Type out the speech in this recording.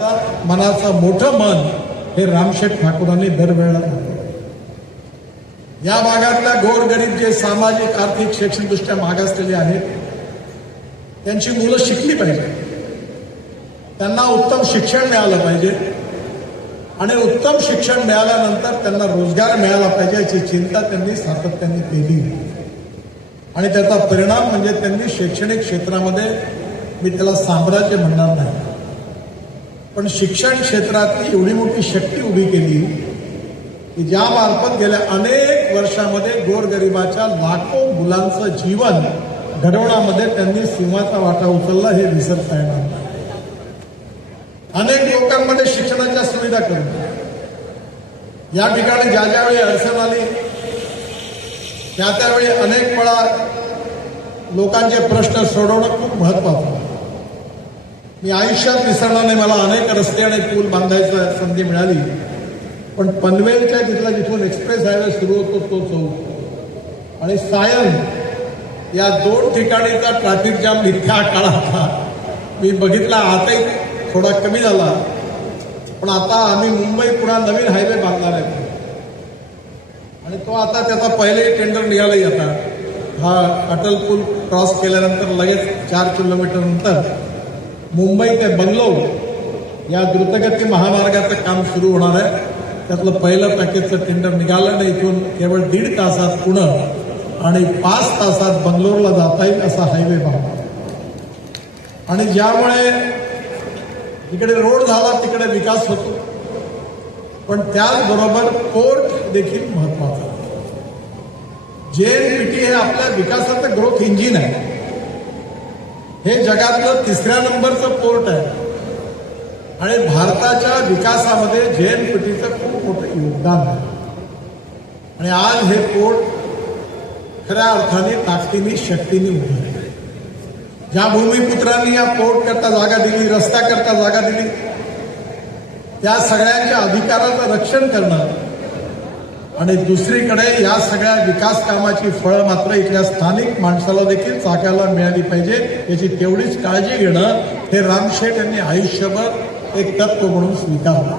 मनाचं मोठं मन हे रामशेठ ठाकूरांनी दरवेळेला दाखवलं. या भागातल्या गोरगरीब जे सामाजिक आर्थिक शैक्षणिकदृष्ट्या मागासलेले आहेत त्यांची मुलं शिकली पाहिजे, त्यांना उत्तम शिक्षण मिळालं पाहिजे आणि उत्तम शिक्षण मिळाल्यानंतर त्यांना रोजगार मिळाला पाहिजे याची चिंता त्यांनी सातत्याने केली आणि त्याचा परिणाम म्हणजे त्यांनी शैक्षणिक क्षेत्रामध्ये, मी त्याला साम्राज्य म्हणणार नाही, पण शिक्षण क्षेत्रातली एवढी मोठी शक्ती उभी केली की ज्या मार्फत गेल्या अनेक वर्षामध्ये गोरगरिबाच्या लाखो मुलांचं जीवन घडवण्यामध्ये त्यांनी सिंहाचा वाटा उचलला, हे विसरता येणार नाही. अनेक लोकांमध्ये शिक्षणाच्या सुविधा करून या ठिकाणी ज्या ज्यावेळी अडचण आली त्यावेळी अनेक वेळा लोकांचे प्रश्न सोडवणं खूप महत्वाचं. मी आयुष्यात विसरणार नाही, मला अनेक रस्ते आणि पूल बांधायची संधी मिळाली, पण पनवेलच्या तिथला जिथून एक्सप्रेस हायवे सुरू होतो तो चौक आणि सायन या दोन ठिकाणीचा ट्रॅफिक जाम इतक्या काळाचा मी बघितला. आताही थोडा कमी झाला, पण आता आम्ही मुंबई पुन्हा नवीन हायवे बांधणार आहे आणि तो आता त्याचा पहिलेही टेंडर निघालाही. आता हा अटल पूल क्रॉस केल्यानंतर लगेच 4 किलोमीटर नंतर मुंबई ते बंगलोर या द्रुतगती महामार्गाचं काम सुरू होणार आहे. त्यातलं पहिलं पॅकेजचं टेंडर निघालं नाही. इथून केवळ 1.5 तासात पुणे आणि 5 तासात बंगलोरला जाता येईल असा हायवे बांधला आणि ज्यामुळे इकडे रोड झाला तिकडे विकास होतो, पण त्याचबरोबर पोर्ट देखील महत्वाचा. JNPT हे आपल्या विकासाचं ग्रोथ इंजिन आहे. हे जगातलं 3ऱ्या नंबरचं पोर्ट आहे आणि भारताच्या विकासामध्ये JNPTचं खूप मोठं योगदान आहे आणि आज हे पोर्ट खऱ्या अर्थाने ताकदीने शक्तीने उभं आहे. ज्या भूमिपुत्रांनी या पोर्ट करता जागा दिली, रस्ता करता जागा दिली, त्या सगळ्यांच्या अधिकाराचं रक्षण करणं आणि दुसरीकडे या सगळ्या विकास कामाची फळं मात्र इथल्या स्थानिक माणसाला देखील चाकायला मिळाली पाहिजे याची तेवढीच काळजी घेणं हे रामशेठ यांनी आयुष्यभर एक तत्व म्हणून स्वीकारलं.